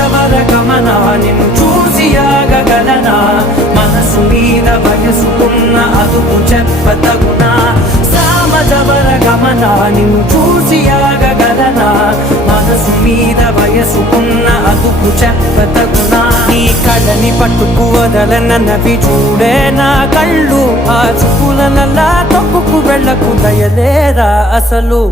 సామజవర గమన నిన్ను చూసి ఆగగలనా మనసు మీద వయసుకున్న అదుపు చెప్పతగునా సామజవర గమన నిన్ను చూసి ఆగగలనా మనసు మీద వయసుకున్న అదుపు చెప్పతగునా నీ కళ్ళని పట్టుకు వదలనవి చూడే నా కళ్ళు ఆ చూపులనల్లా తొక్కుకు వెళ్ళకు దయలేరా అసలు